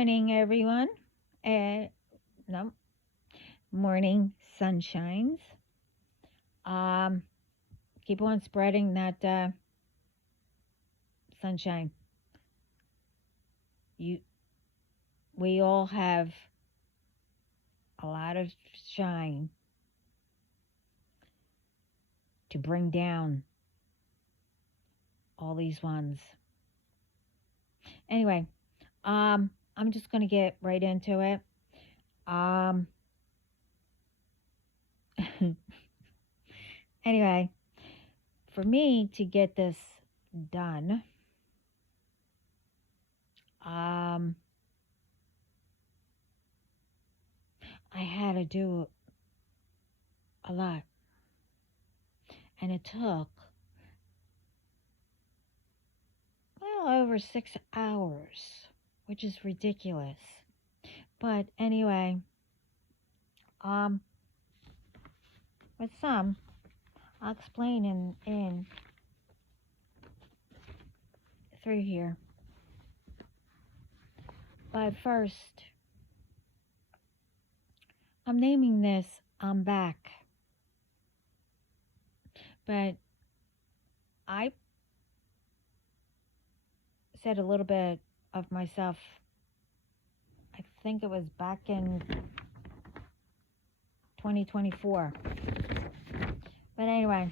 morning, everyone. No, morning sunshines. Um, keep on spreading that sunshine. You, we all have a lot of shine to bring down all these ones. Anyway, I'm just gonna get right into it. Um, anyway, for me to get this done, um, I had to do a lot, and it took well over 6 hours, which is ridiculous. But anyway, um, with some, I'll explain in through here. But first, I'm naming this "I'm Back," but I said a little bit of myself. I think it was back in 2024. But anyway,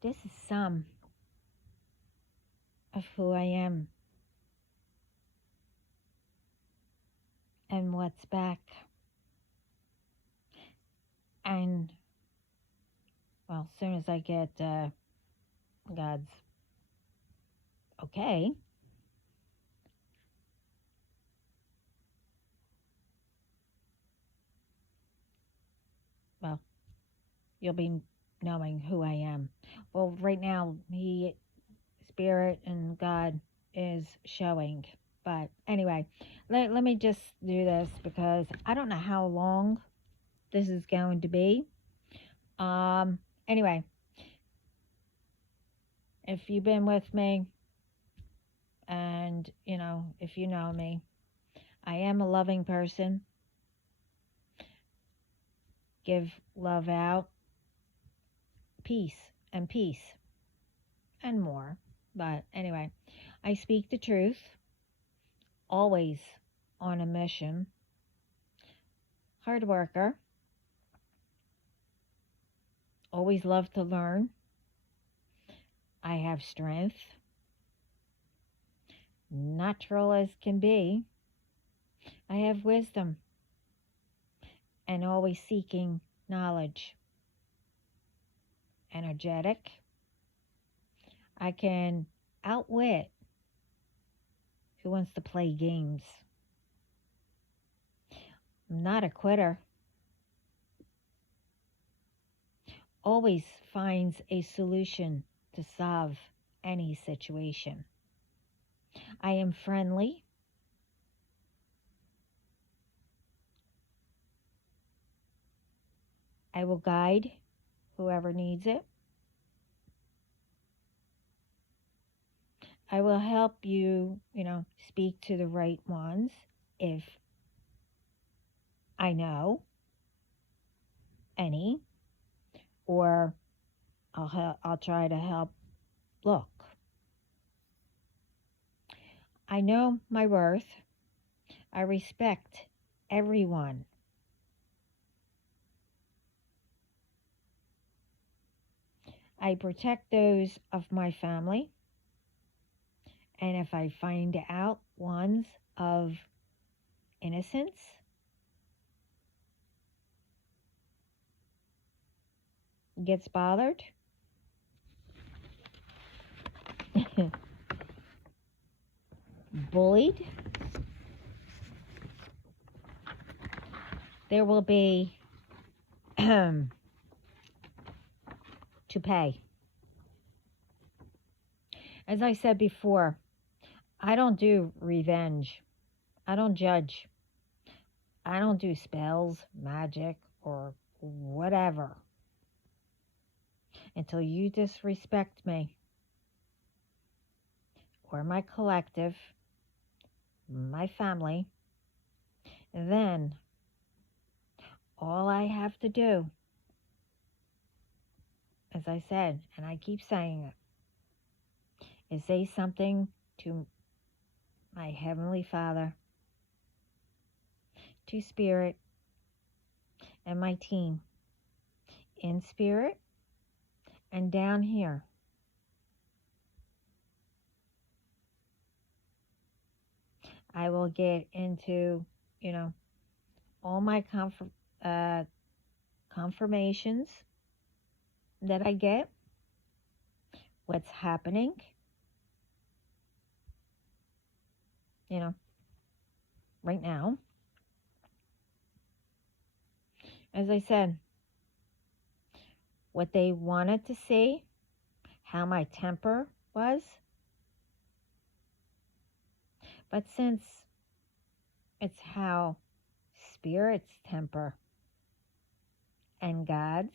this is some of who I am and what's back. And, well, as soon as I get God's okay, well, you'll be knowing who I am. Well, right now, Spirit and God is showing. But anyway, let me just do this because I don't know how long this is going to be. Anyway, if you've been with me and, if you know me, I am a loving person. Give love out, peace and more. But anyway, I speak the truth, always on a mission, hard worker, always love to learn. I have strength, natural as can be. I have wisdom and always seeking knowledge. Energetic. I can outwit who wants to play games. I'm not a quitter. Always finds a solution to solve any situation. I am friendly. I will guide whoever needs it. I will help you, speak to the right ones if I know any, or I'll try to help look. I know my worth. I respect everyone. I protect those of my family. And if I find out ones of innocence, gets bothered, bullied, there will be to pay. As I said before, I don't do revenge. I don't judge. I don't do spells, magic, or whatever until you disrespect me or my collective, my family, then all I have to do, as I said, and I keep saying it, is say something to my Heavenly Father, to Spirit, and my team, in spirit and down here. I will get into, all my confirmations that I get, what's happening, right now. As I said, what they wanted to see, how my temper was. But since it's how Spirit's temper and God's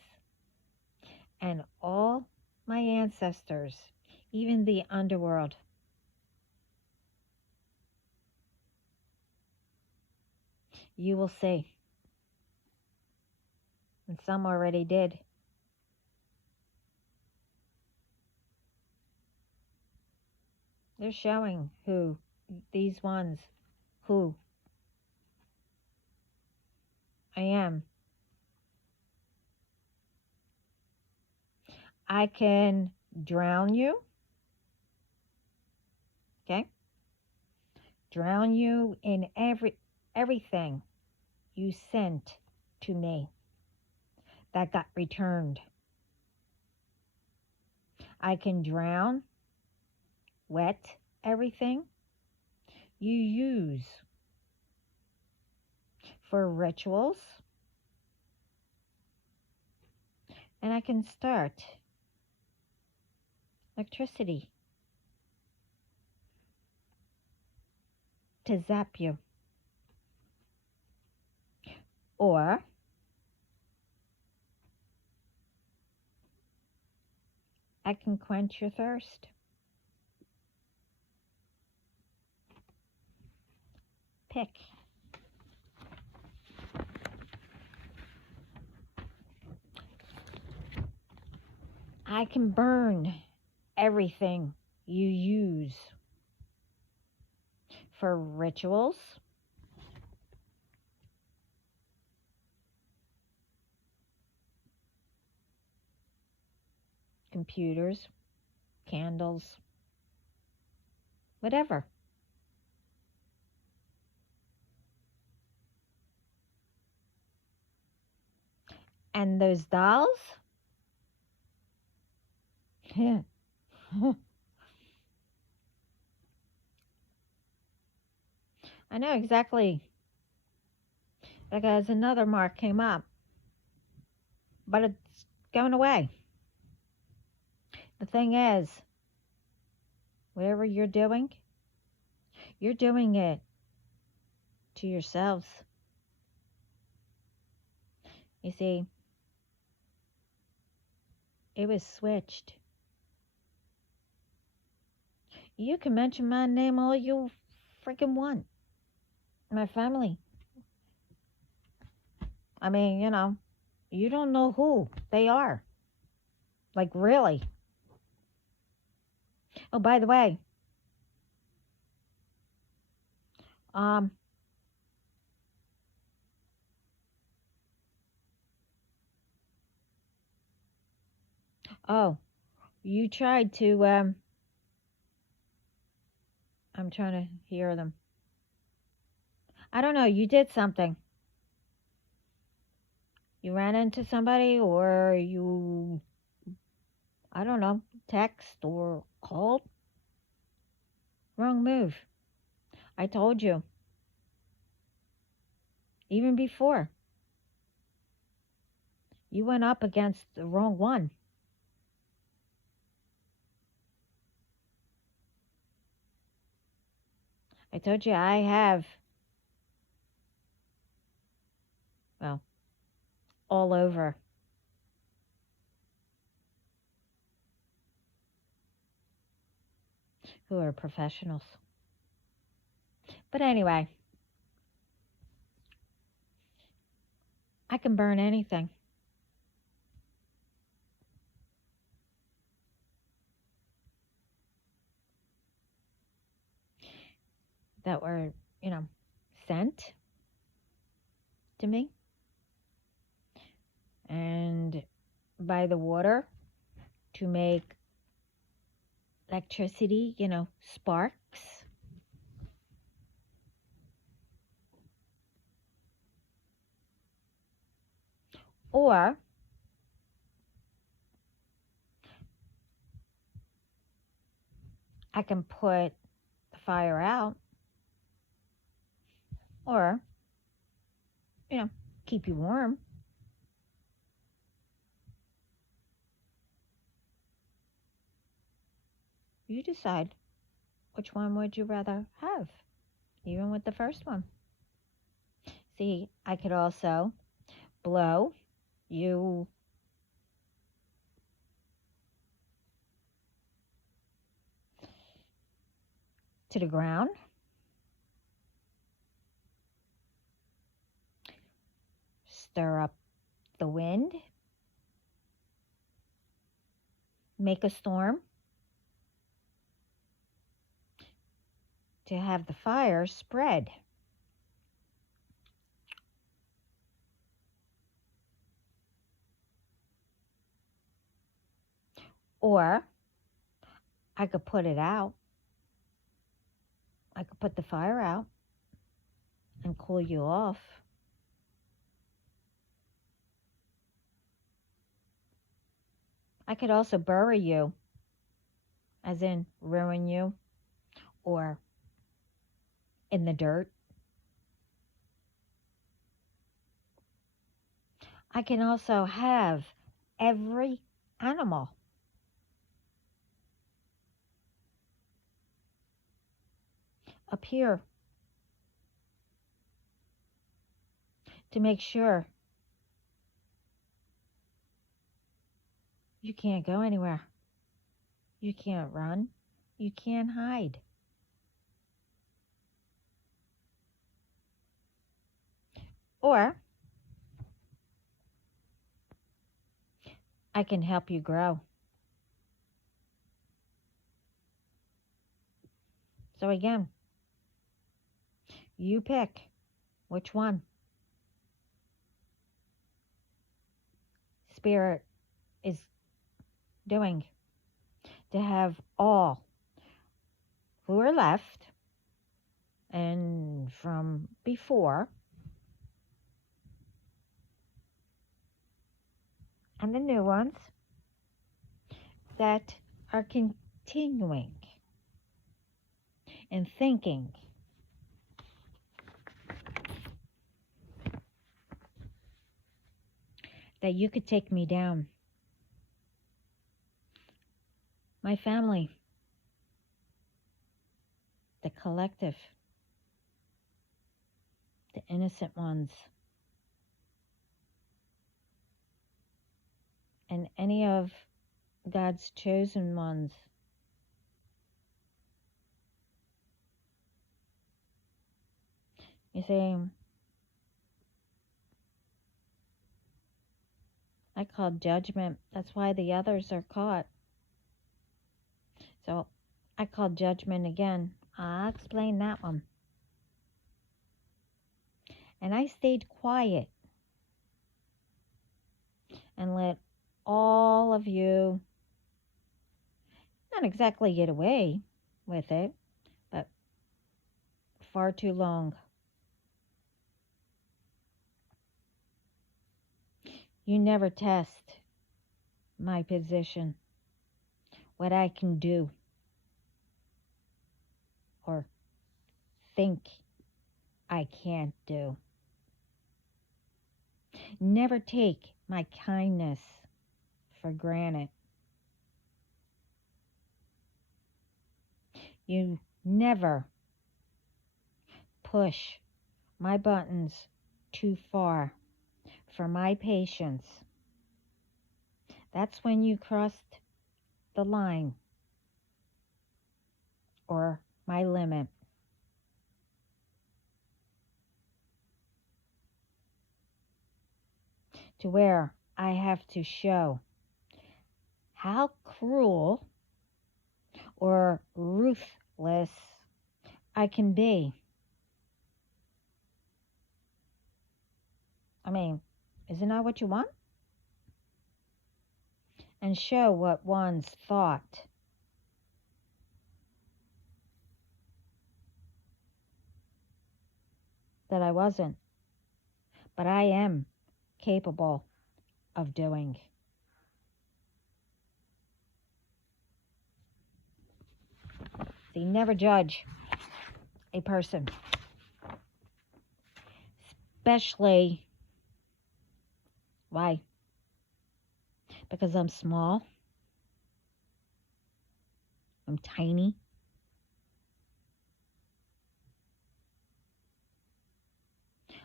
and all my ancestors, even the underworld, you will see. And some already did. They're showing who these ones, who I am. I can drown you. Okay? Drown you in everything you sent to me that got returned. I can drown, wet everything you use for rituals, and I can start electricity to zap you, or I can quench your thirst. Pick. I can burn everything you use for rituals, computers, candles, whatever. And those dolls? I know exactly, because another mark came up, but it's going away. The thing is, whatever you're doing it to yourselves. You see, it was switched. You can mention my name all you freaking want. My family. I mean, you don't know who they are. Like, really. Oh, by the way, oh, you tried to, I'm trying to hear them. I don't know, you did something. You ran into somebody, or you, I don't know, text or called. Wrong move. I told you. Even before. You went up against the wrong one. I told you I have, well, all over. who are professionals. But anyway, I can burn anything. That were, sent to me. And by the water to make electricity, sparks. Or I can put the fire out, or, keep you warm. You decide which one would you rather have, even with the first one. See, I could also blow you to the ground, stir up the wind, make a storm, to have the fire spread. Or I could put it out. I could put the fire out and cool you off. I could also bury you, as in ruin you, or in the dirt. I can also have every animal appear to make sure you can't go anywhere. You can't run. You can't hide. Or I can help you grow. So again, you pick which one. Spirit is doing to have all who are left and from before and the new ones that are continuing and thinking that you could take me down. My family, the collective, the innocent ones, and any of God's chosen ones. You see, I call judgment. That's why the others are caught. So I call judgment again. I'll explain that one. And I stayed quiet and let all of you not exactly get away with it, but far too long. You never test my position, what I can do or think I can't do. Never take my kindness for granted. You never push my buttons too far for my patience. That's when you crossed the line. or my limit. To where I have to show how cruel or ruthless I can be. I mean, isn't that what you want? And show what one's thought. That I wasn't. But I am capable of doing. See, never judge a person. Especially, why? Because I'm small. I'm tiny.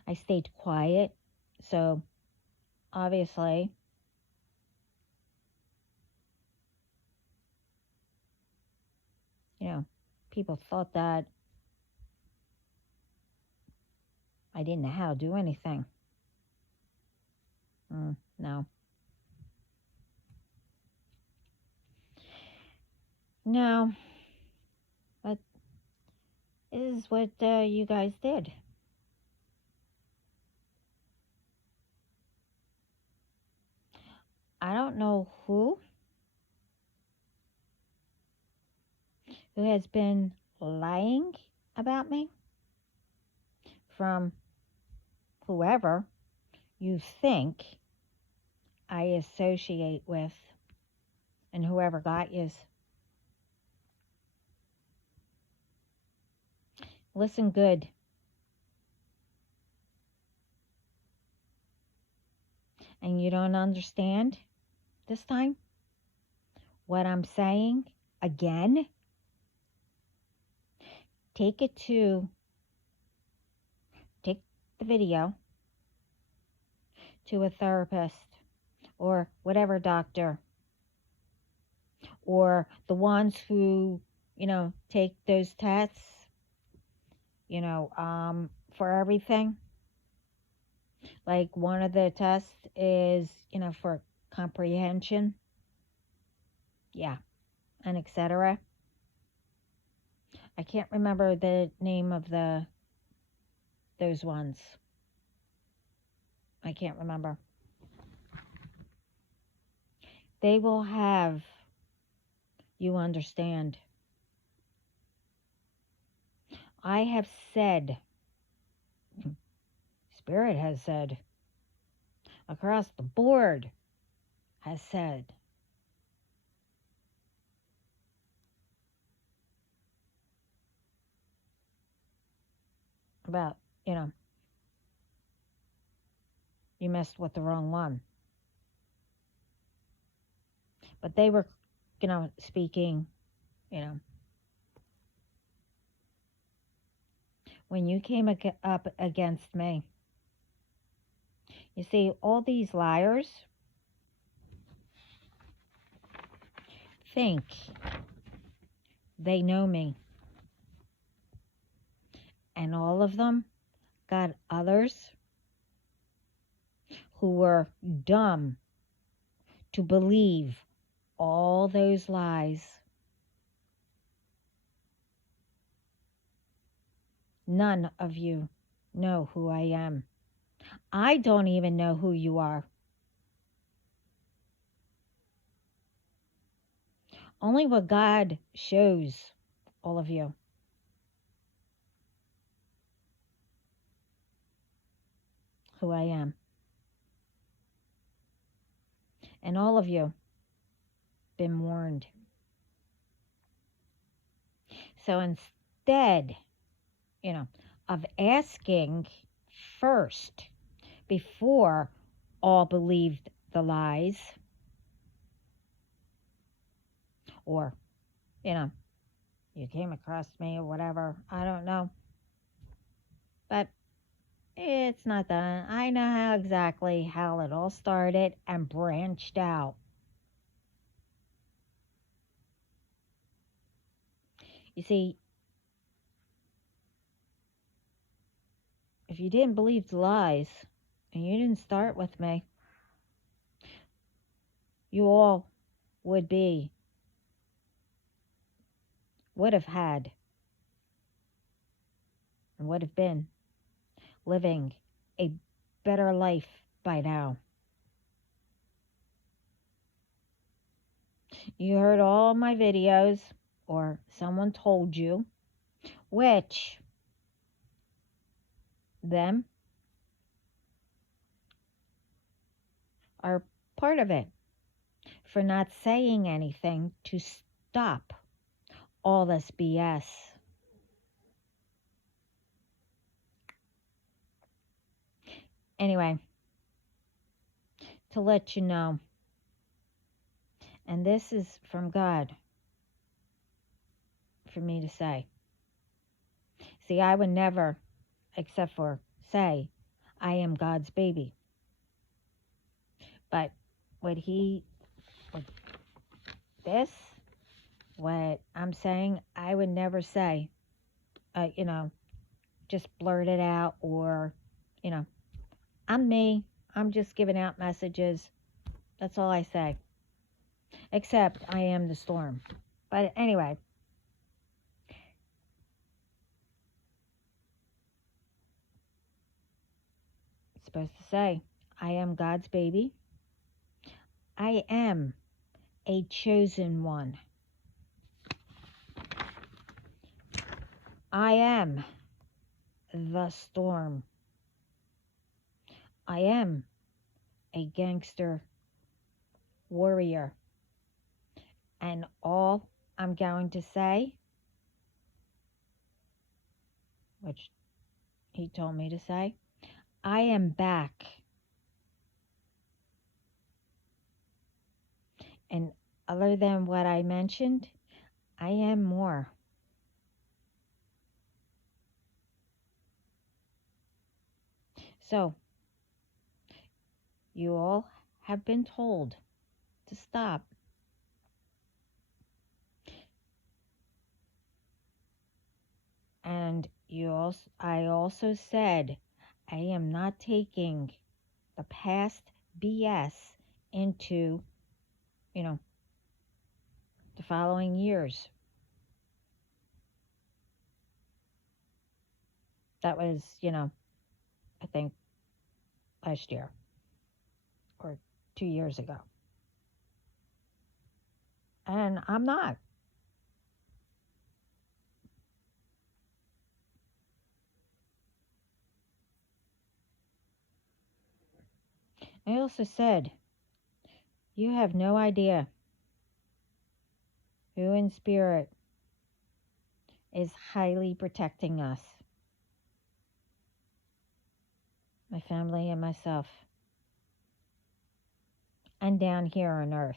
I stayed quiet. So, obviously, people thought that I didn't know how to do anything. No. No. But this is what you guys did. I don't know who has been lying about me from whoever you think I associate with and whoever got yous. Listen good. And you don't understand this time what I'm saying again? Take the video to a therapist or whatever doctor, or the ones who, take those tests, for everything. Like one of the tests is, for comprehension. Yeah. And etc. I can't remember the name of those ones. I can't remember. They will have you understand. I have said, Spirit has said, across the board has said, about, you messed with the wrong one. But they were, speaking, when you came up against me. You see, all these liars think they know me. And all of them got others who were dumb to believe all those lies. None of you know who I am. I don't even know who you are. Only what God shows all of you. Who I am. And all of you been warned. So instead, of asking first before all believed the lies, or, you came across me or whatever, I don't know. But it's not done. I know how exactly how it all started and branched out. You see, if you didn't believe the lies and you didn't start with me, you all would have had, and would have been living a better life by now. You heard all my videos, or someone told you, which them are part of it, for not saying anything to stop all this BS. Anyway, to let you know, and this is from God for me to say. See, I would never, except for say, I am God's baby. But what what I'm saying, I would never say, just blurt it out, or, I'm me. I'm just giving out messages. That's all I say. Except I am the storm. But anyway, it's supposed to say, I am God's baby. I am a chosen one. I am the storm. I am a gangster warrior. And all I'm going to say, which he told me to say, I am back. And other than what I mentioned, I am more. So, you all have been told to stop. And I also said, I am not taking the past BS into, the following years. That was, I think last year or 2 years ago. And I'm not. I also said, you have no idea who in spirit is highly protecting us, my family and myself, and down here on earth.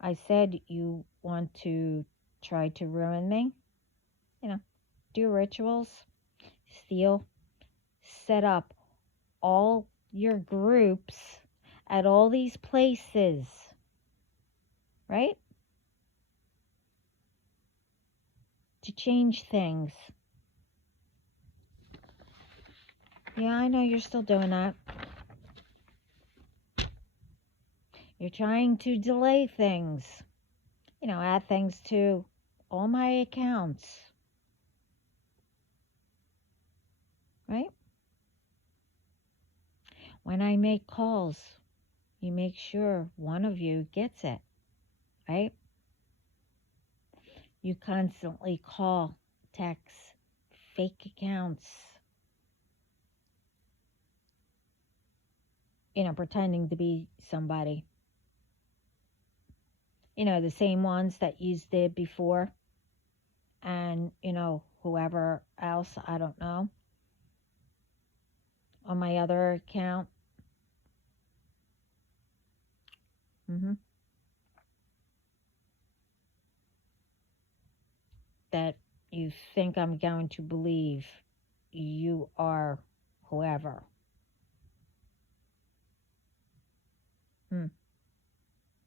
I said you want to try to ruin me, do rituals, steal, set up all your groups at all these places, right? To change things. Yeah, I know you're still doing that. You're trying to delay things, add things to all my accounts, right? When I make calls, you make sure one of you gets it, right? You constantly call, text, fake accounts, pretending to be somebody. The same ones that you did before. And, whoever else, I don't know, on my other account. That you think I'm going to believe you are whoever.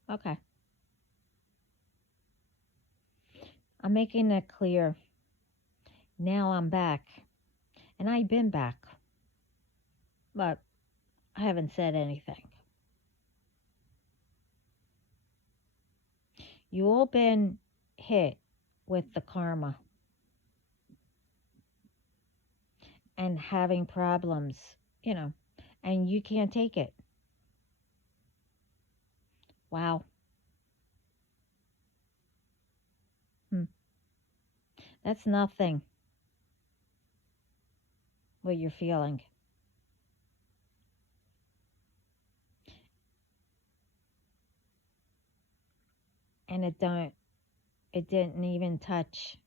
Okay. I'm making it clear. Now I'm back. And I've been back. But I haven't said anything. You all been hit with the karma and having problems, and you can't take it. Wow. Hmm. That's nothing what you're feeling. And it didn't even touch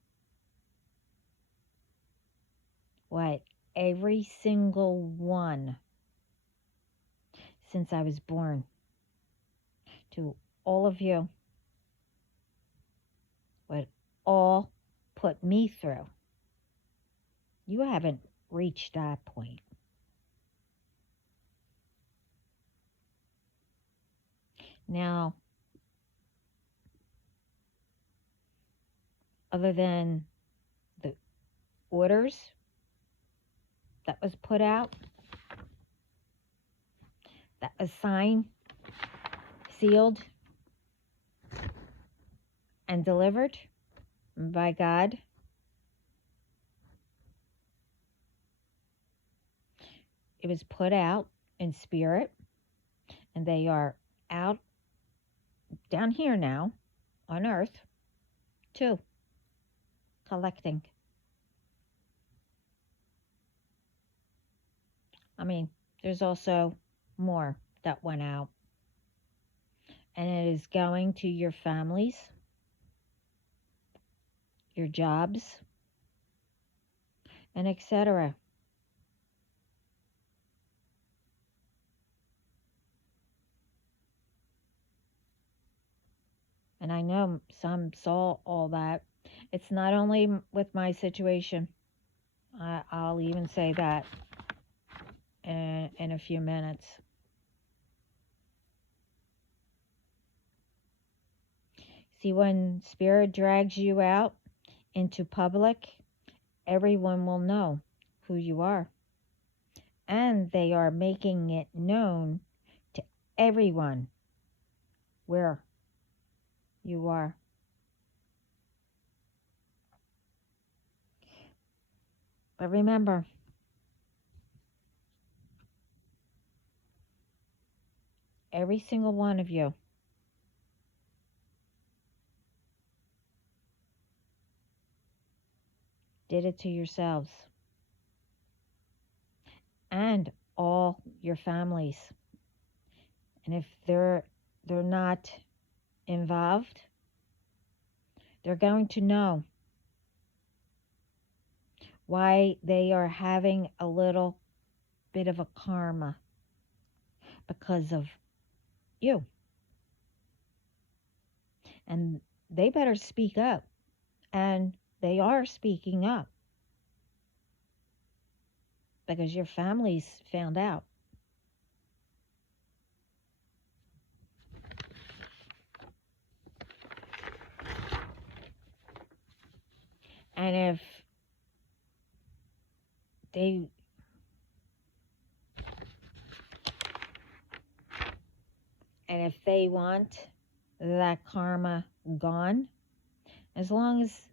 what every single one since I was born, to all of you, what all put me through. You haven't reached that point. Now, other than the orders that was put out, that was signed, sealed, and delivered by God, it was put out in spirit, and they are out down here now on earth too, collecting. I mean, there's also more that went out, and it is going to your families, your jobs, and etc. And I know some saw all that. It's not only with my situation. I'll even say that in a few minutes. See, when spirit drags you out into public, everyone will know who you are. And they are making it known to everyone where you are. But remember, every single one of you did it to yourselves and all your families. And if they're not involved, they're going to know why they are having a little bit of a karma because of you. And they better speak up. And they are speaking up because your families found out. And they if they want that karma gone, as long as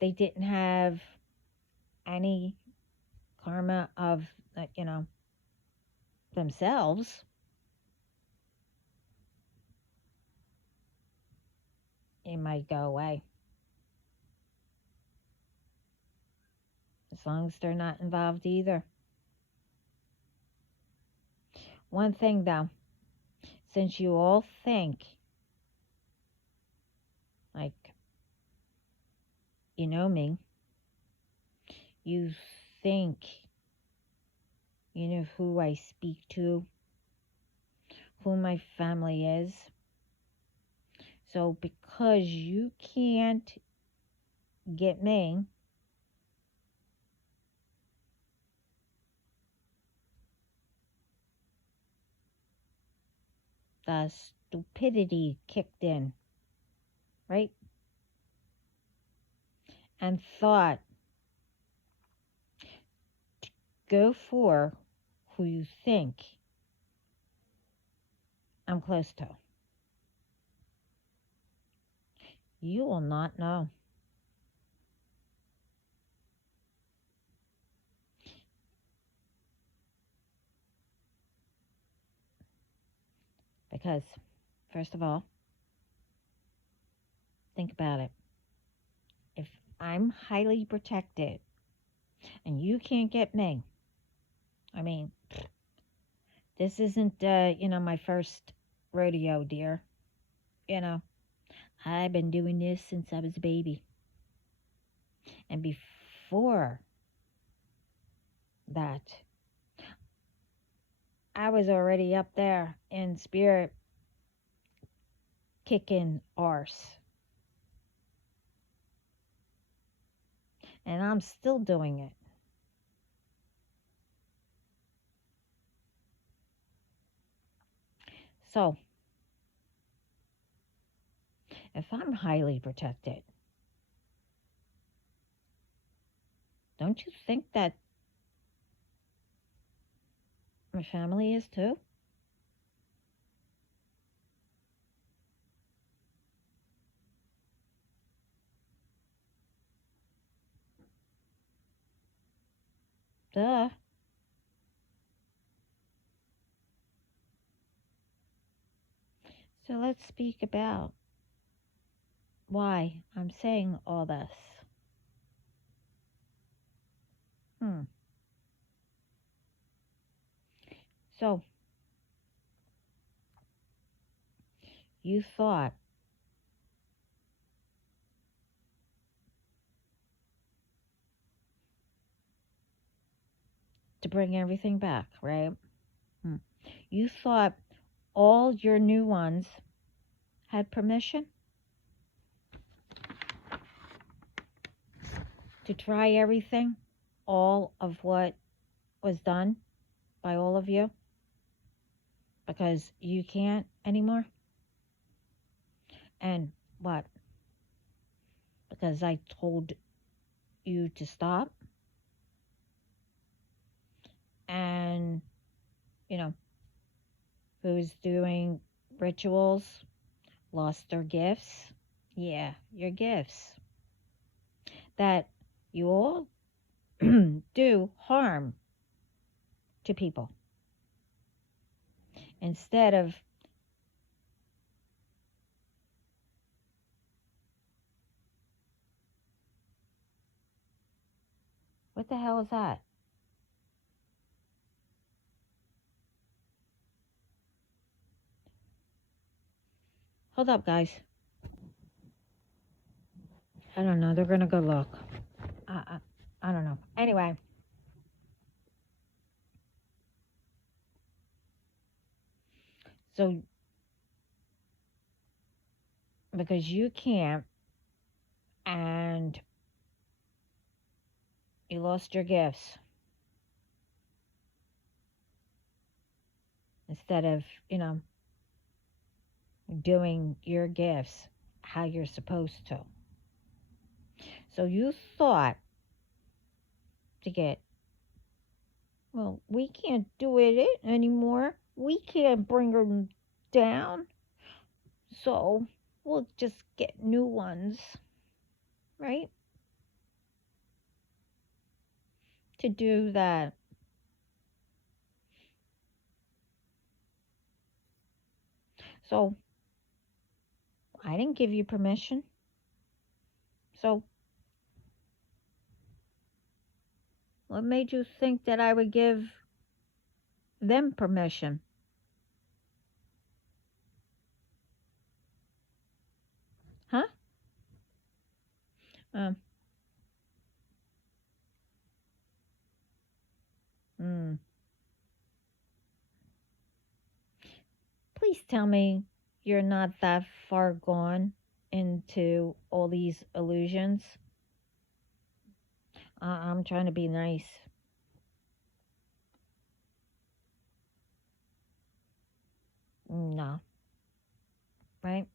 they didn't have any karma of themselves, it might go away. As long as they're not involved either. One thing though, since you all think like you know me, you think you know who I speak to, who my family is. So because you can't get me, the stupidity kicked in, right? and thought to go for who you think I'm close to, you will not know. Because, first of all, think about it. If I'm highly protected and you can't get me, I mean, this isn't, my first rodeo, dear. You know, I've been doing this since I was a baby. And before that, I was already up there in spirit kicking arse. And I'm still doing it. So, if I'm highly protected, don't you think that my family is too? Duh. So let's speak about why I'm saying all this. Hmm. So, you thought to bring everything back, right? Hmm. You thought all your new ones had permission to try everything, all of what was done by all of you, because you can't anymore. And what? Because I told you to stop. And, you know, who's doing rituals lost their gifts. Yeah, your gifts. That you all do harm to people instead of, what the hell is that? Hold up, guys. I don't know. They're going to go look. I don't know. Anyway, so because you can't and you lost your gifts instead of, doing your gifts how you're supposed to. So you thought to get, well, we can't do it anymore. We can't bring them down. So we'll just get new ones, right? To do that. So I didn't give you permission. So what made you think that I would give them permission? Huh? Um, mm, please tell me you're not that far gone into all these illusions. I'm trying to be nice. No, right?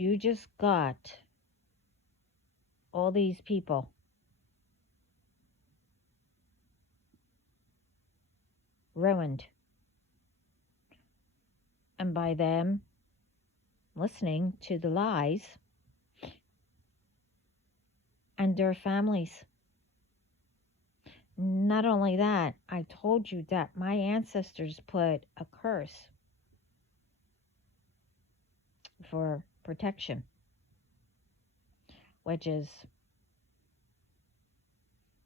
you just got all these people ruined. And by them listening to the lies and their families. Not only that, I told you that my ancestors put a curse for protection, which is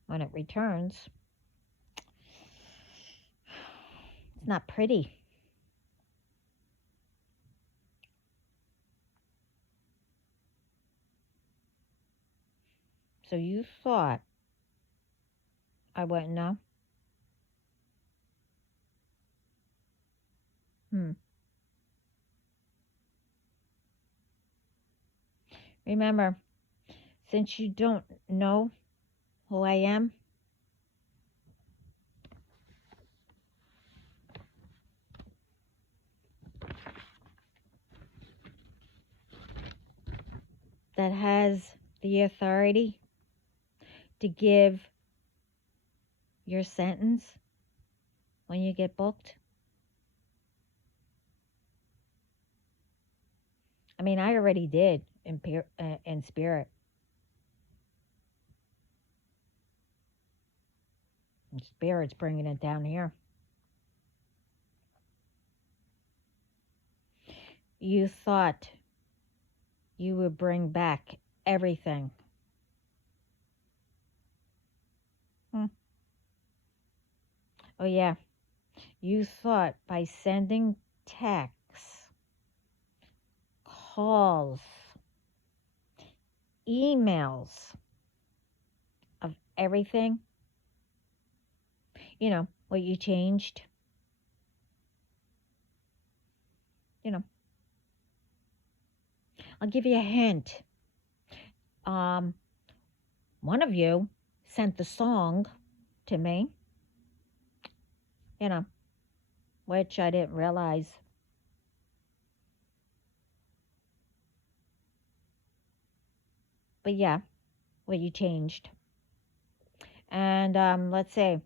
when it returns, it's not pretty. So you thought I wouldn't know? Remember, since you don't know who I am, that has the authority to give your sentence when you get booked. I mean, I already did in spirit. And spirit's bringing it down here. You thought you would bring back everything. Oh, yeah. You thought by sending texts, calls, emails of everything, you know, what you changed, you know. I'll give you a hint. One of you sent the song to me, you know, which I didn't realize. But yeah, what you changed. And let's say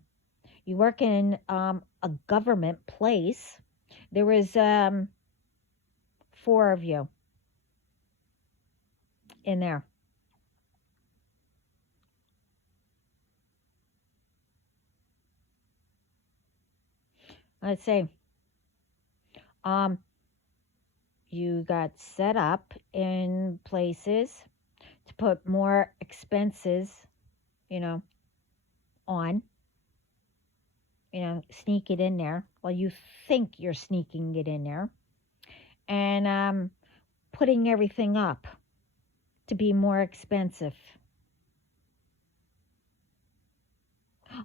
you work in a government place. There was 4 of you in there. Let's say you got set up in places to put more expenses, you know, on, you know, sneak it in there. Well, you think you're sneaking it in there, and putting everything up to be more expensive.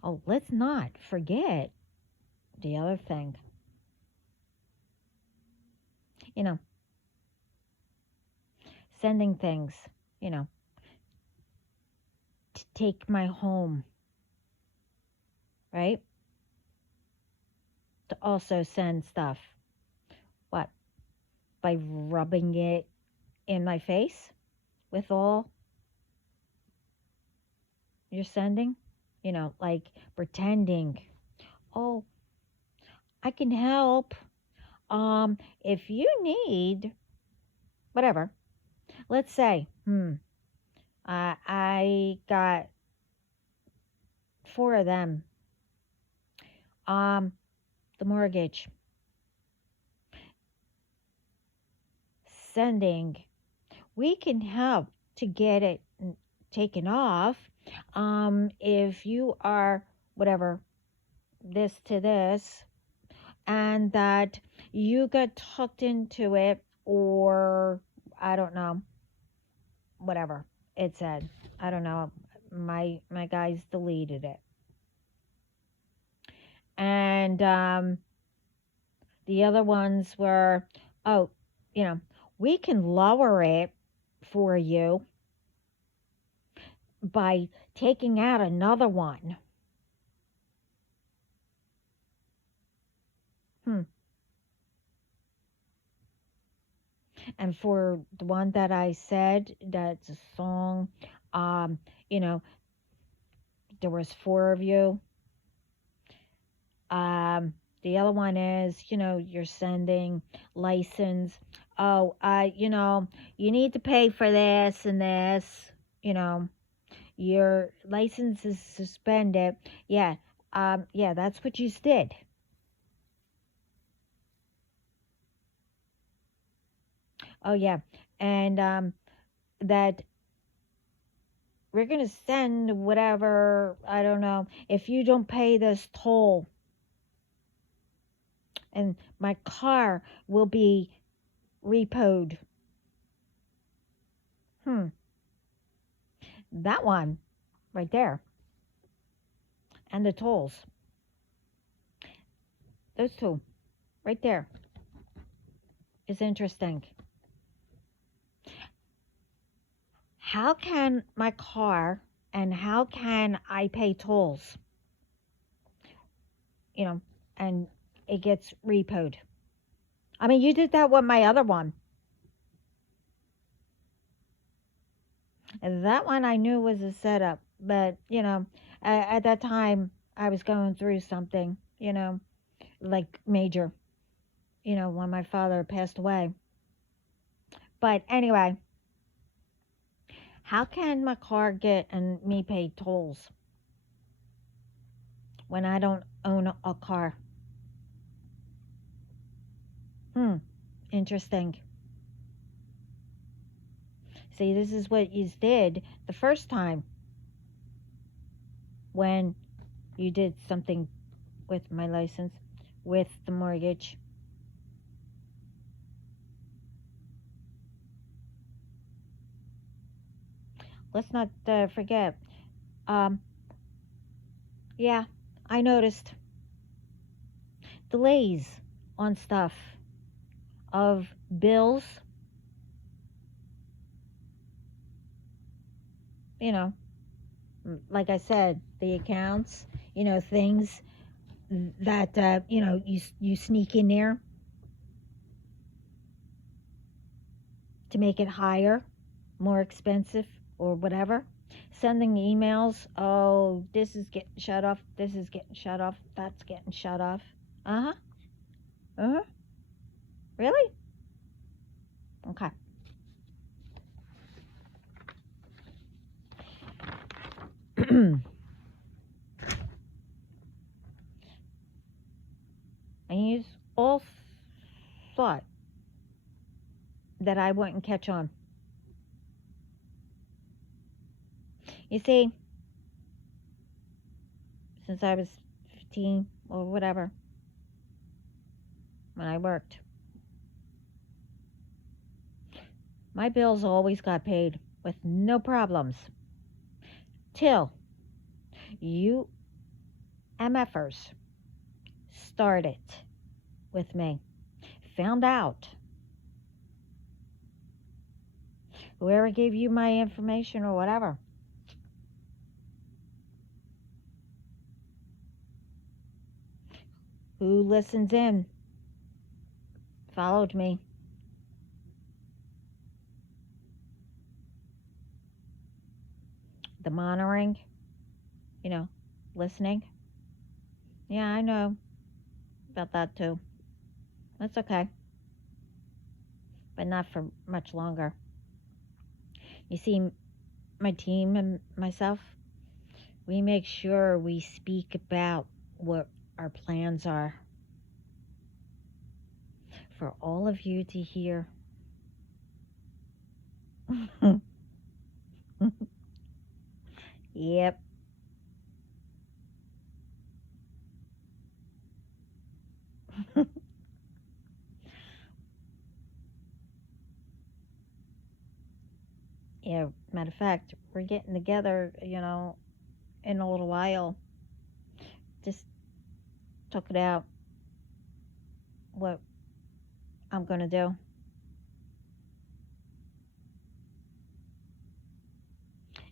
Oh, let's not forget the other thing. You know, sending things, you know, to take my home, right? To also send stuff. What? By rubbing it in my face with all you're sending? You know, like pretending, oh, I can help. If you need whatever, let's say, I got 4 of them. The mortgage, sending, we can help to get it taken off. If you are whatever, this to this, and that you got tucked into it, or I don't know, whatever it said. I don't know. My guys deleted it. And the other ones were, oh, you know, we can lower it for you by taking out another one. And for the one that I said, that's a song, um, you know, there was four of you. Um, the other one is, you're sending license. Oh, you need to pay for this and this. You know, your license is suspended. Yeah, yeah, that's what you did. Oh yeah, and that we're gonna send whatever, I don't know, if you don't pay this toll, and my car will be repoed. Hmm, that one right there, and the tolls, those two right there is interesting. How can my car and how can I pay tolls? You know, and it gets repoed. I mean, you did that with my other one. And that one I knew was a setup, but at that time I was going through something, like major, when my father passed away. But anyway, how can my car get and me pay tolls when I don't own a car? Hmm, interesting. See, this is what you did the first time when you did something with my license, with the mortgage. Let's not forget. Um, yeah, I noticed delays on stuff of bills, you know, like I said, the accounts, things that you sneak in there to make it higher, more expensive, or whatever. Sending emails, oh, this is getting shut off, this is getting shut off, that's getting shut off. Uh huh. Uh huh. Really? Okay. And you all thought that I wouldn't catch on. You see, since I was 15 or whatever, when I worked, my bills always got paid with no problems. Till you MFers started with me, found out whoever gave you my information or whatever, who listens in, followed me. The monitoring, you know, listening. Yeah, I know about that too. That's okay, but not for much longer. You see, my team and myself, we make sure we speak about what our plans are for all of you to hear. Yep. Yeah, matter of fact, we're getting together, in a little while. Just talk it out what I'm going to do.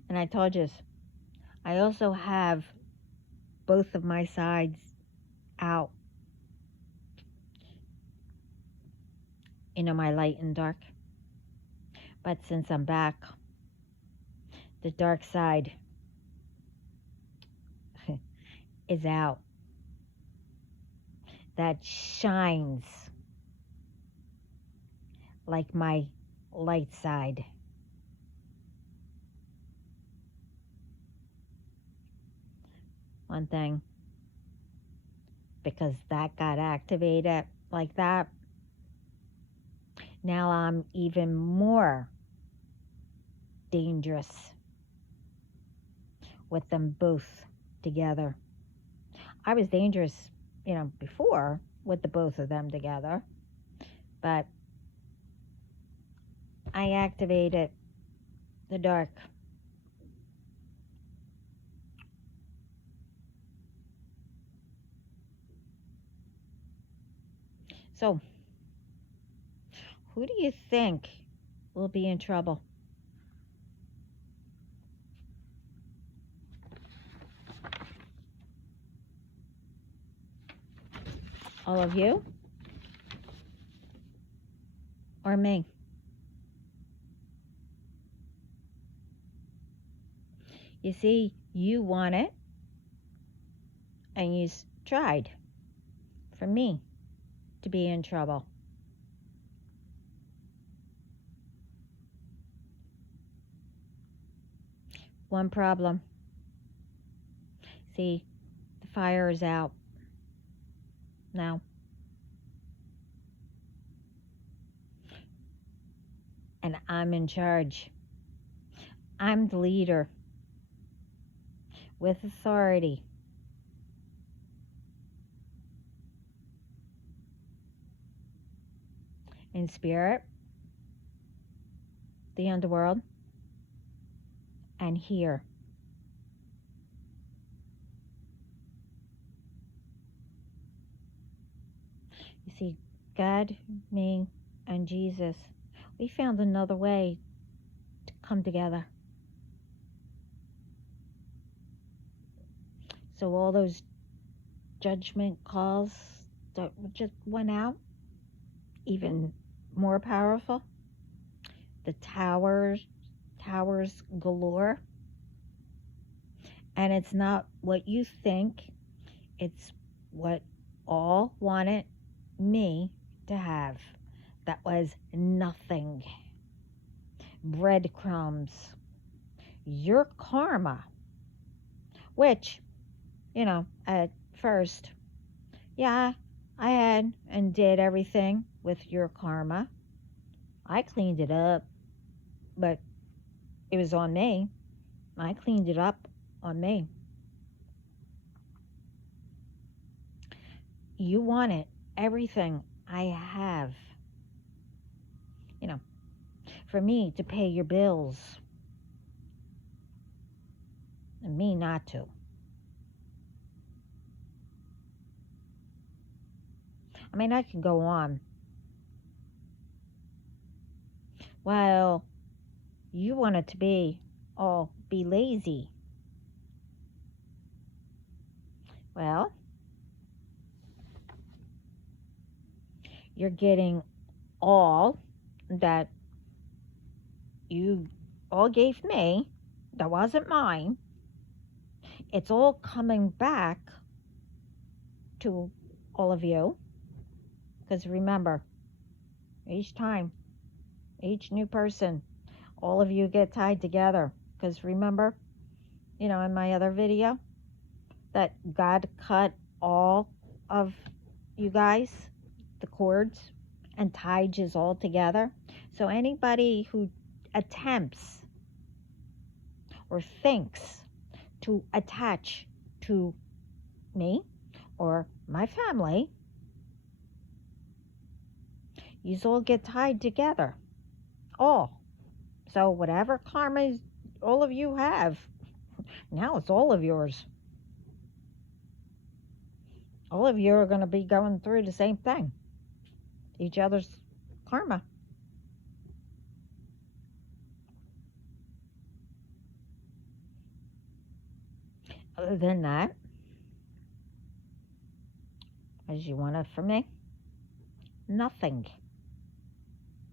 And I told you, I also have both of my sides out, my light and dark. But since I'm back, the dark side is out. That shines like my light side. One thing, because that got activated like that, now I'm even more dangerous with them both together. I was dangerous, before with the both of them together, but I activated the dark. So, who do you think will be in trouble? All of you or me? You see, you want it, and you tried for me to be in trouble. One problem. See, the fire is out now. And I'm in charge. I'm the leader with authority. In spirit, the underworld, and here. You see, God, me, and Jesus, we found another way to come together. So all those judgment calls that just went out, even more powerful. The towers galore. And it's not what you think, it's what all wanted me to have. That was nothing. Breadcrumbs. Your karma. Which, at first, yeah, I had and did everything with your karma. I cleaned it up, but it was on me. I cleaned it up on me. You wanted everything I have, for me to pay your bills, and me not to. I mean, I could go on. Well, you wanted to be lazy. Well, you're getting all that you all gave me that wasn't mine. It's all coming back to all of you. Because remember, each time, each new person, all of you get tied together. Because remember, in my other video, that God cut all of you guys, the cords, and tied you all together. So anybody who attempts or thinks to attach to me or my family, you all get tied together. All. So whatever karma all of you have, now it's all of yours. All of you are going to be going through the same thing. Each other's karma. Other than that, as you want it from me, nothing.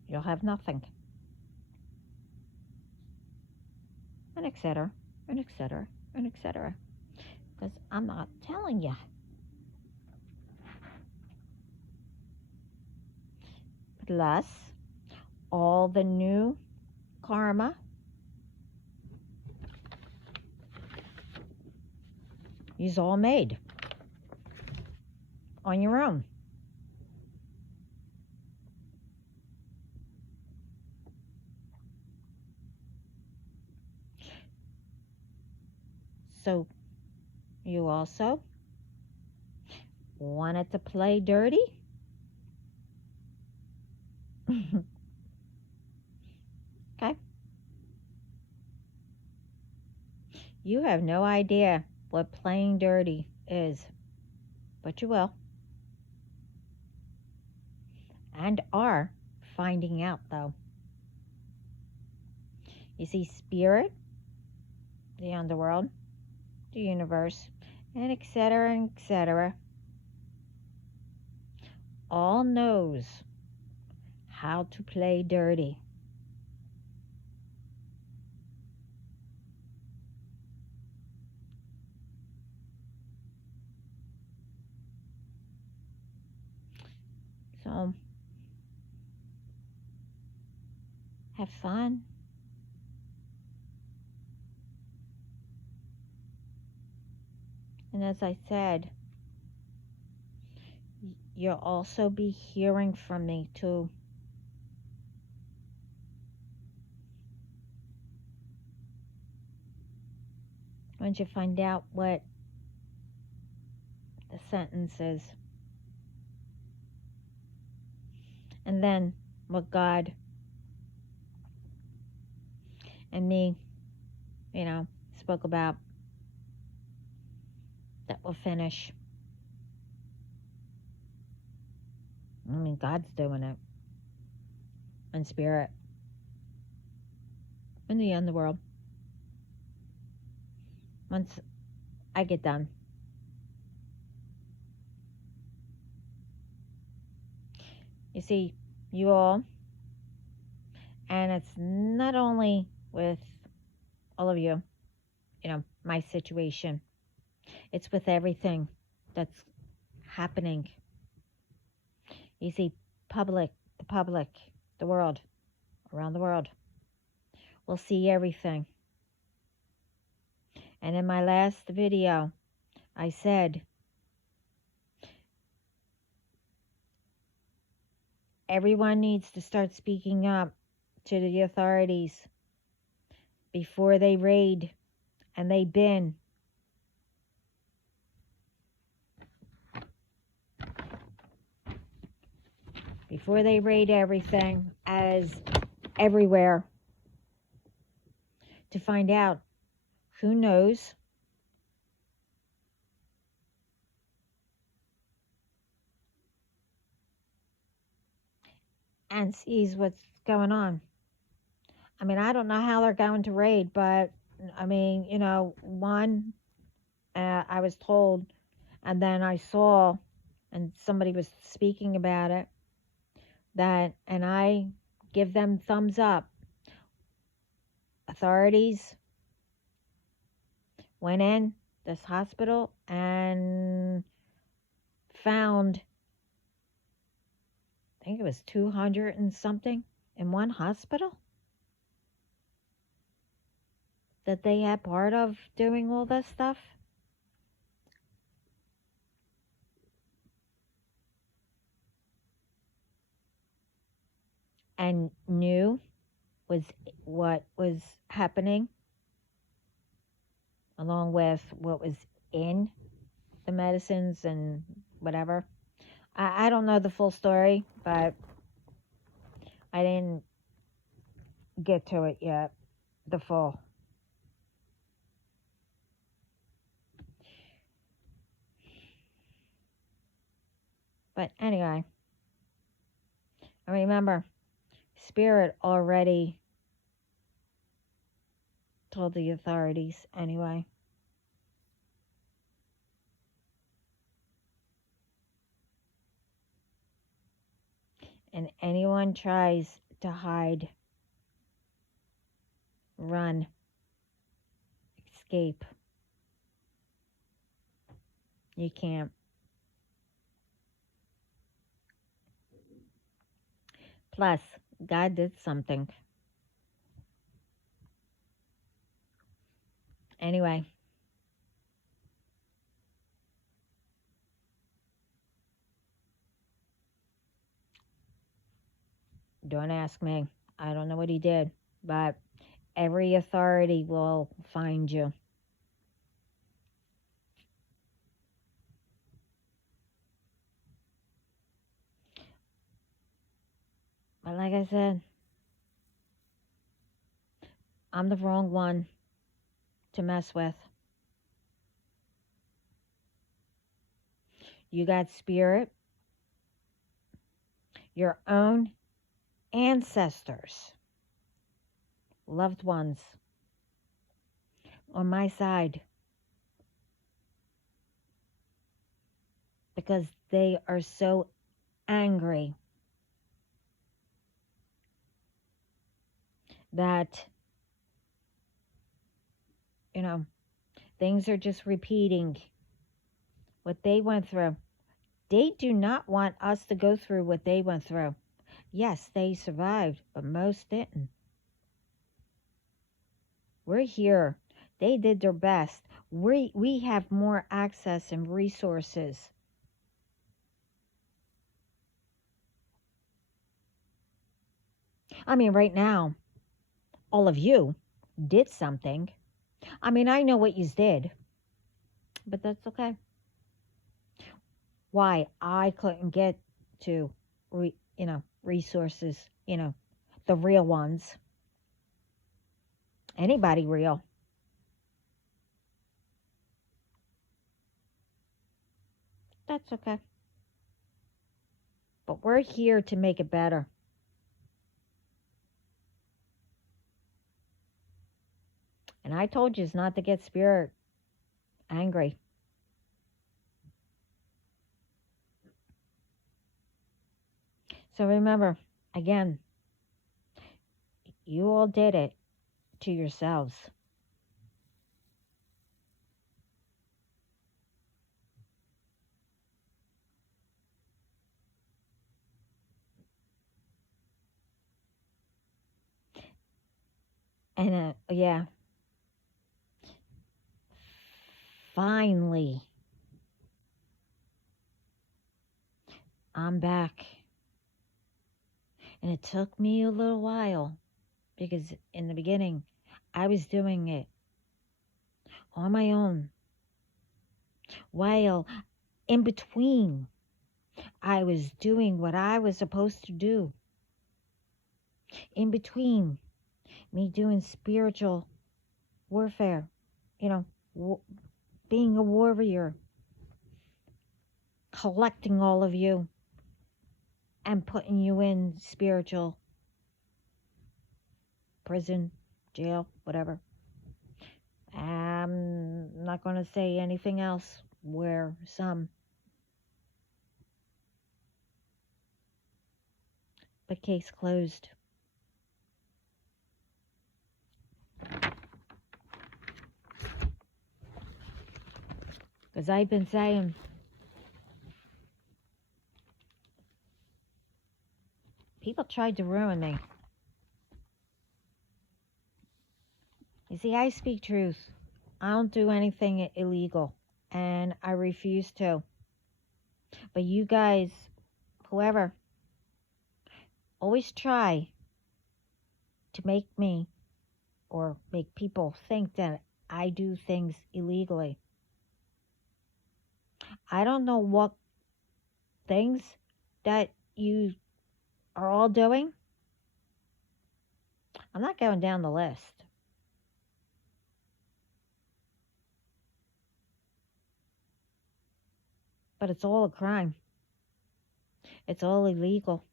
You'll have nothing. and etc., and etc., and etc. Because I'm not telling you. Plus, all the new karma is all made on your own. So, you also wanted to play dirty? Okay. You have no idea what playing dirty is, but you will. And are finding out, though. You see, spirit, the underworld, the universe, and etc., all knows how to play dirty. So, have fun. And as I said, you'll also be hearing from me too. Once you find out what the sentence is. And then what God and me, spoke about, that will finish. I mean, God's doing it. And spirit. In the underworld. Once I get done. You see, you all, and it's not only with all of you, my situation. It's with everything that's happening. You see, the public, the world, around the world, will see everything. And in my last video, I said, everyone needs to start speaking up to the authorities before they raid, and they bin. Before they raid everything as everywhere, to find out who knows and sees what's going on. I mean, I don't know how they're going to raid, but I mean, one, I was told, and then I saw, and somebody was speaking about it, and I give them thumbs up. Authorities went in this hospital and found, I think it was 200 and something in one hospital that they had part of doing all this stuff. And knew was what was happening, along with what was in the medicines and whatever. I don't know the full story, but I didn't get to it yet, the full. But anyway, I remember Spirit already told the authorities anyway. And anyone tries to hide, run. escape. You can't. Plus, God did something. Anyway, don't ask me. I don't know what he did, but every authority will find you. But like I said, I'm the wrong one to mess with. You got spirit, your own ancestors, loved ones on my side because they are so angry that, you know, things are just repeating what they went through. They do not want us to go through what they went through. Yes, they survived, but most didn't. We're here. They did their best. We have more access and resources. I mean, right now, all of you did something. I mean, I know what you did, but that's okay. Why I couldn't get to, resources, the real ones. Anybody real. That's okay. But we're here to make it better. And I told you not to get spirit angry. So remember, again, you all did it to yourselves. And yeah, finally, I'm back. And it took me a little while because in the beginning, I was doing it on my own. While in between, I was doing what I was supposed to do. In between me doing spiritual warfare, you know, being a warrior, collecting all of you and putting you in spiritual prison, jail, whatever. I'm not going to say anything else where some, but case closed. Because I've been saying, people tried to ruin me. You see, I speak truth. I don't do anything illegal, and I refuse to. But you guys, whoever, always try to make me or make people think that I do things illegally. I don't know what things that you are all doing. I'm not going down the list. But it's all a crime. It's all illegal.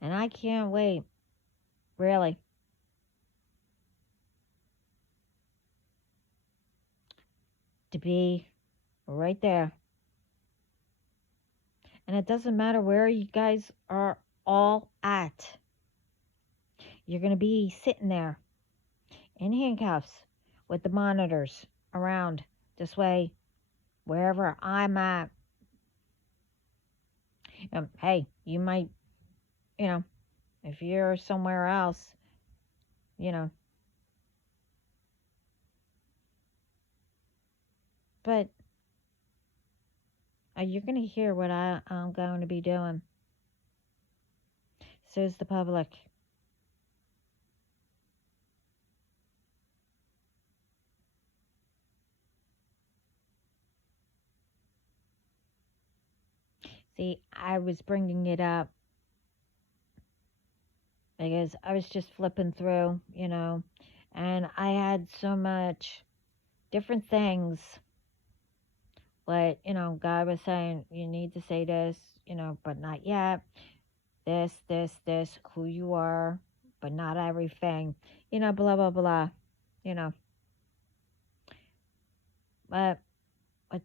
And I can't wait, really, to be right there. And it doesn't matter where you guys are all at. You're going to be sitting there in handcuffs with the monitors around this way, wherever I'm at. Hey, you might, you know, if you're somewhere else, you know, but you're going to hear what I'm going to be doing. So's the public. See, I was bringing it up because I was just flipping through, and I had so much different things. But, God was saying, you need to say this, but not yet. This, who you are, but not everything, blah, blah, blah, you know. But it's,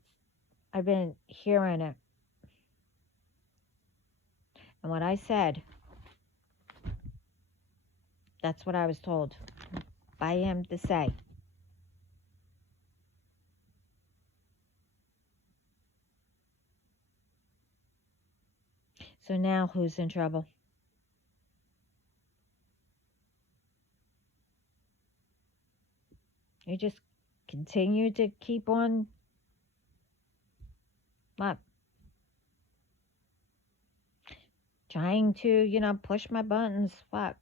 I've been hearing it. And what I said, that's what I was told by him to say. So now who's in trouble? You just continue to keep on what? Trying to, push my buttons. What?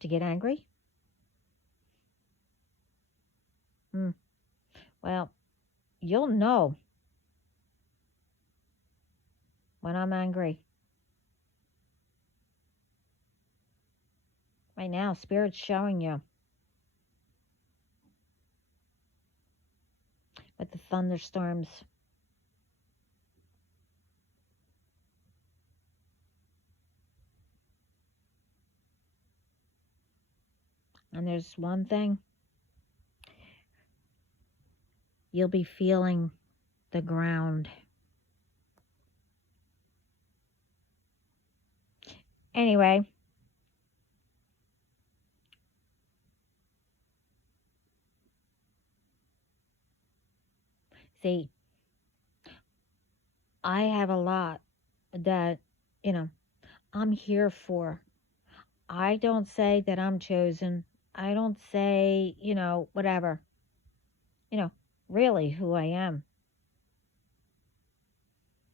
To get angry? Well, you'll know when I'm angry. Right now, Spirit's showing you. With the thunderstorms. And there's one thing. You'll be feeling the ground. Anyway. See, I have a lot that, I'm here for. I don't say that I'm chosen. I don't say, whatever. Really who I am.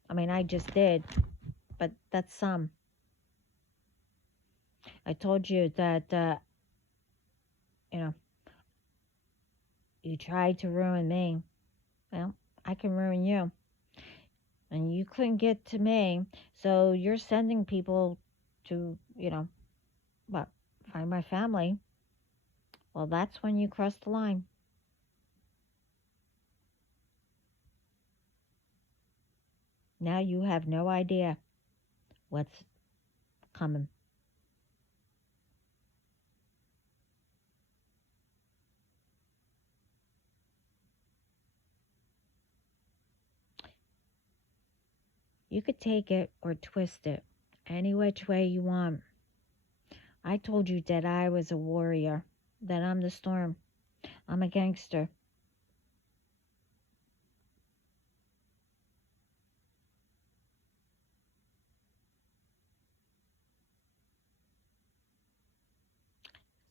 I mean, I just did, but that's some. I told you that, you tried to ruin me. Well, I can ruin you. And you couldn't get to me, so you're sending people to, what, find my family. Well, that's when you cross the line. Now you have no idea what's coming. You could take it or twist it any which way you want. I told you that I was a warrior, that I'm the storm. I'm a gangster.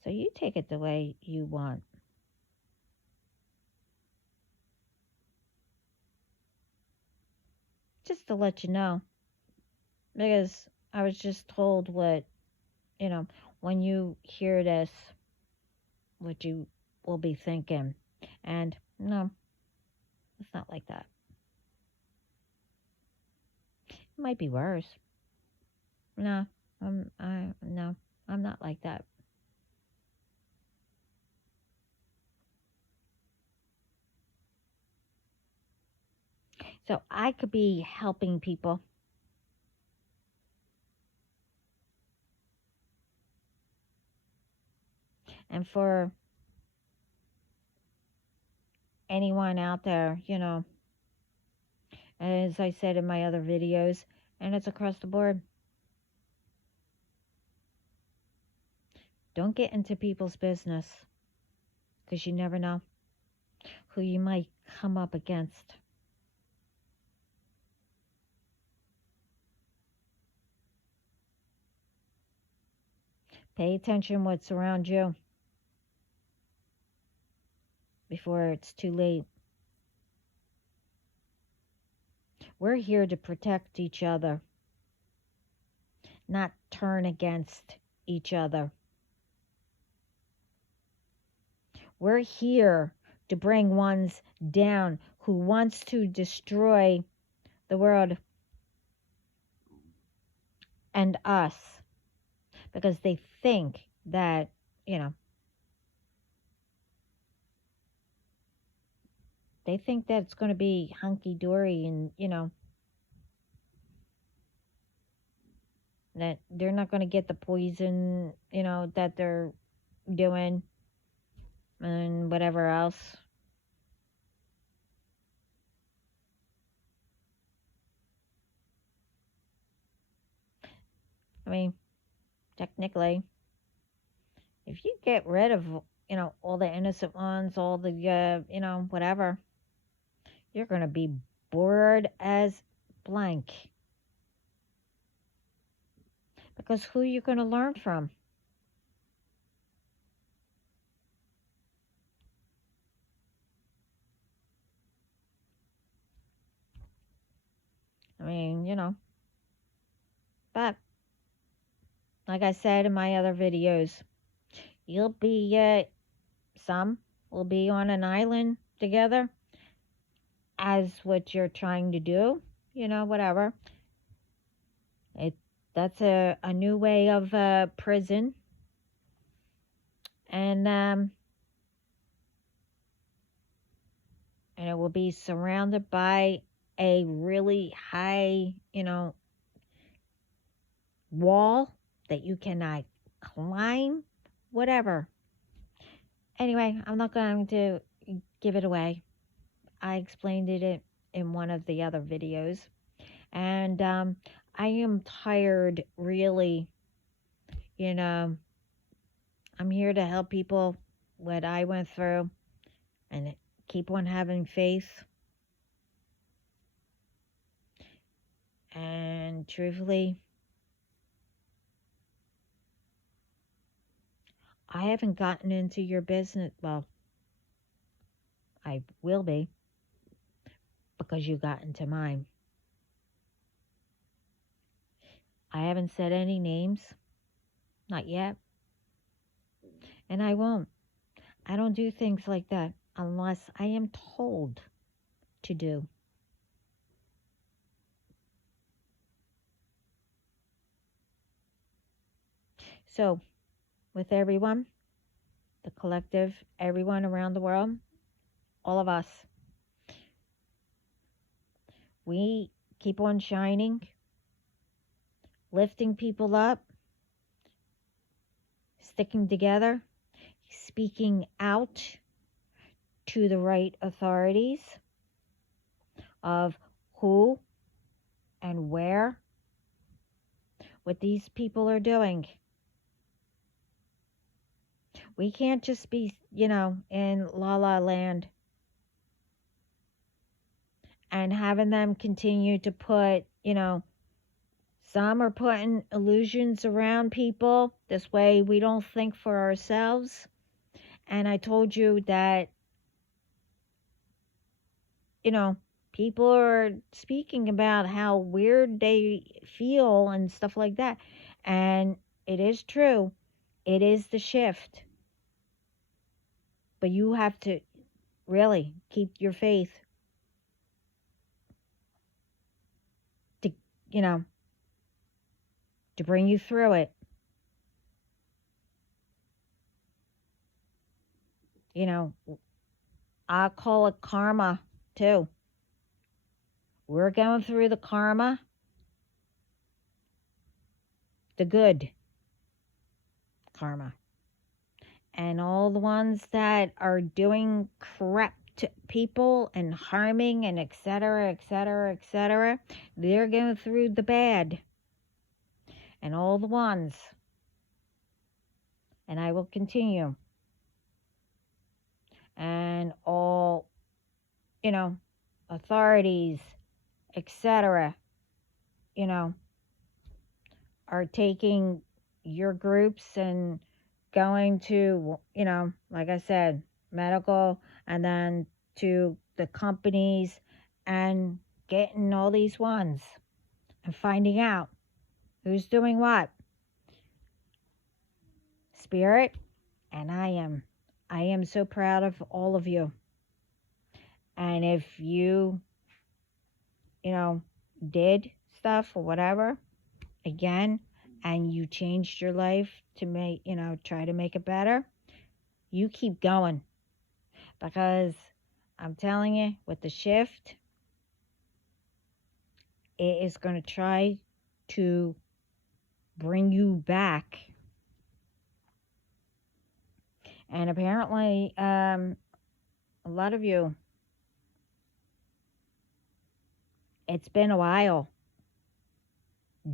So you take it the way you want. Just to let you know. Because I was just told what, when you hear this, what you will be thinking. And no, it's not like that. It might be worse. No, no, I'm not like that. So I could be helping people. And for anyone out there, as I said in my other videos, and it's across the board. Don't get into people's business, because you never know who you might come up against. Pay attention what's around you before it's too late. We're here to protect each other, not turn against each other. We're here to bring ones down who wants to destroy the world and us, because they think that, they think that it's going to be hunky-dory and, that they're not going to get the poison, that they're doing and whatever else. I mean, technically, if you get rid of, all the innocent ones, all the, whatever, you're going to be bored as blank. Because who are you going to learn from? I mean, but like I said in my other videos, you'll be, some will be on an island together as what you're trying to do, whatever. That's a new way of prison. And it will be surrounded by a really high, wall that you cannot climb, whatever. Anyway, I'm not going to give it away. I explained it in one of the other videos. And I am tired, really. I'm here to help people what I went through and keep on having faith. And truthfully, I haven't gotten into your business. Well, I will be, because you got into mine. I haven't said any names. Not yet. And I won't. I don't do things like that unless I am told to do. So, with everyone, the collective, everyone around the world, all of us, we keep on shining, lifting people up, sticking together, speaking out to the right authorities of who and where, what these people are doing. We can't just be, in La La Land and having them continue to put, some are putting illusions around people. This way we don't think for ourselves. And I told you that, people are speaking about how weird they feel and stuff like that. And it is true. It is the shift. But you have to really keep your faith to, to bring you through it. I call it karma too. We're going through the karma, the good karma. And all the ones that are doing corrupt people and harming and etc., etc., etc. They're going through the bad and all the ones. And I will continue. And all, authorities, etc., are taking your groups and going to, like I said, medical, and then to the companies and getting all these ones and finding out who's doing what. Spirit, and I am so proud of all of you. And if you, did stuff or whatever, again, and you changed your life to make, try to make it better, you keep going. Because I'm telling you, with the shift, it is going to try to bring you back. And apparently, a lot of you, it's been a while.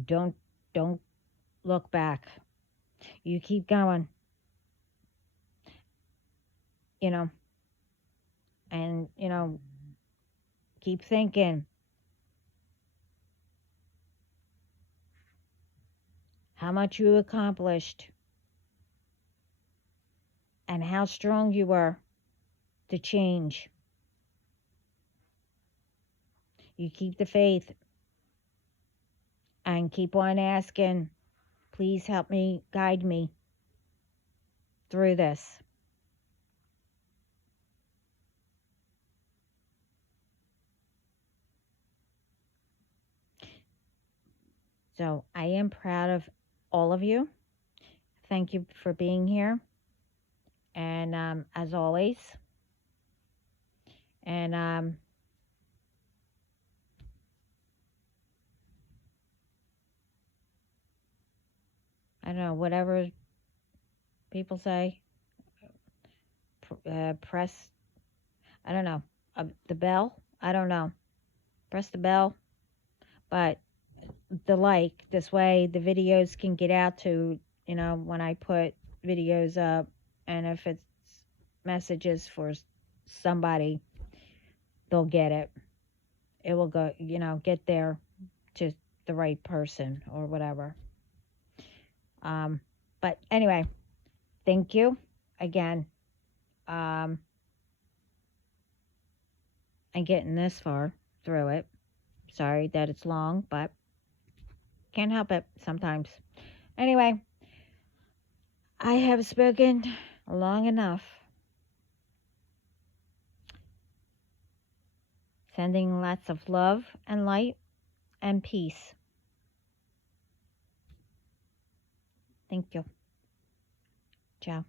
Don't look back. You keep going. And keep thinking how much you accomplished and how strong you were to change. You keep the faith and keep on asking, please help me, guide me through this. So I am proud of all of you. Thank you for being here. And as always, and I don't know, whatever people say, press, I don't know, the bell, I don't know, press the bell, but the like, this way the videos can get out to, when I put videos up, and if it's messages for somebody, they'll get it. It will go, get there to the right person or whatever. But anyway, thank you again. I'm getting this far through it. Sorry that it's long, but can't help it sometimes. Anyway, I have spoken long enough. Sending lots of love and light and peace. Thank you. Ciao.